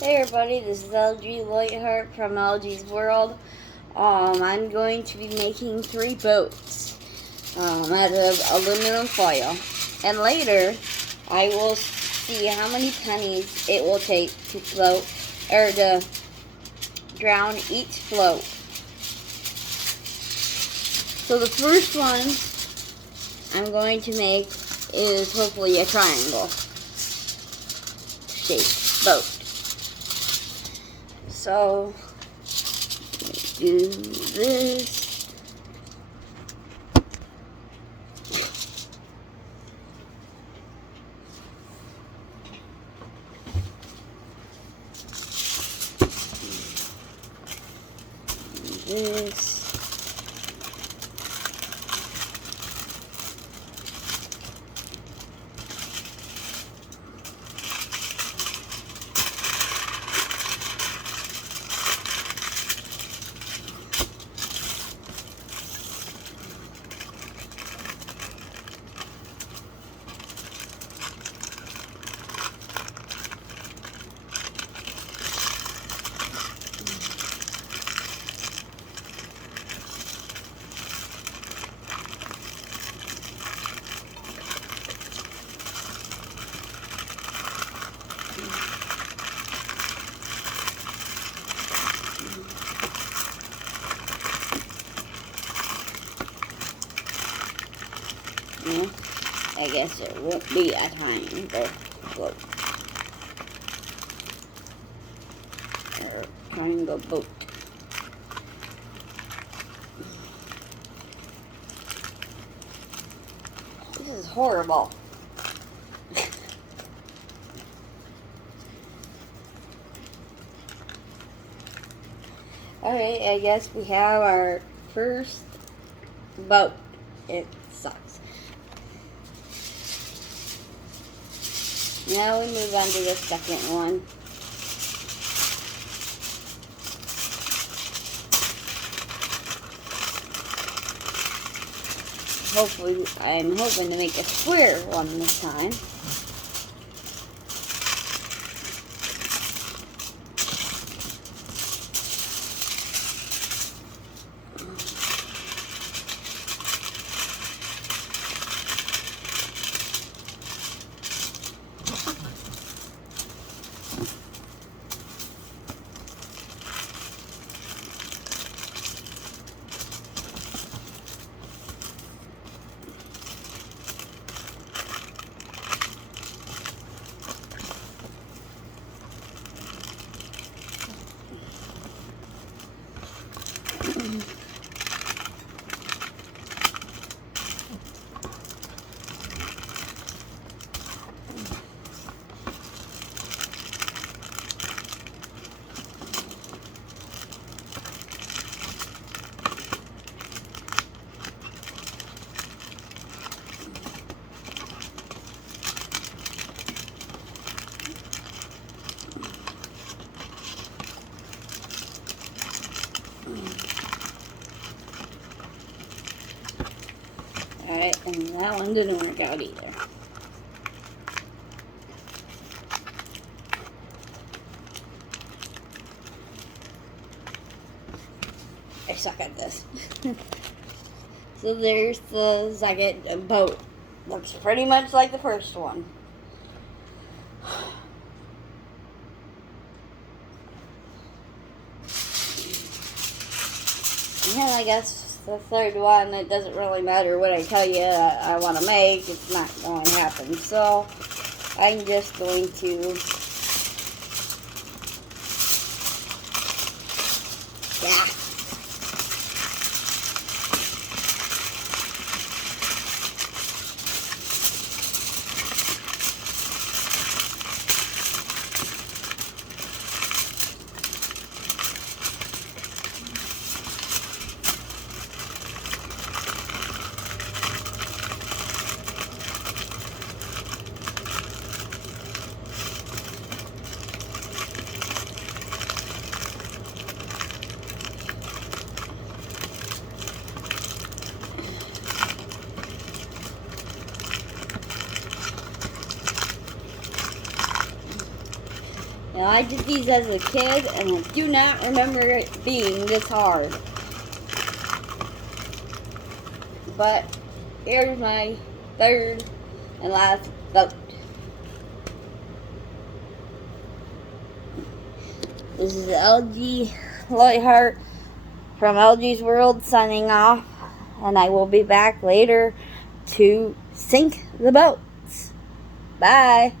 Hey everybody, this is LG Lightheart from LG's World. I'm going to be making 3 boats out of aluminum foil. And later, I will see how many pennies it will take to float, or to drown each float. So the first one I'm going to make is hopefully a triangle shaped boat. So, do this. This. Yeah, I guess it won't be a triangle float. Or triangle boat. This is horrible. Alright, I guess we have our first boat. It sucks. Now we move on to the second one. Hopefully, I'm hoping to make a square one this time. Alright, and that one didn't work out either. I suck at this. So there's the second boat. Looks pretty much like the first one. And I guess the third one, it doesn't really matter what I tell you I want to make. It's not going to happen. So I'm just going to... Yeah. And I did these as a kid, and I do not remember it being this hard. But here's my third and last boat. This is LG Lightheart from LG's World signing off, and I will be back later to sink the boats. Bye.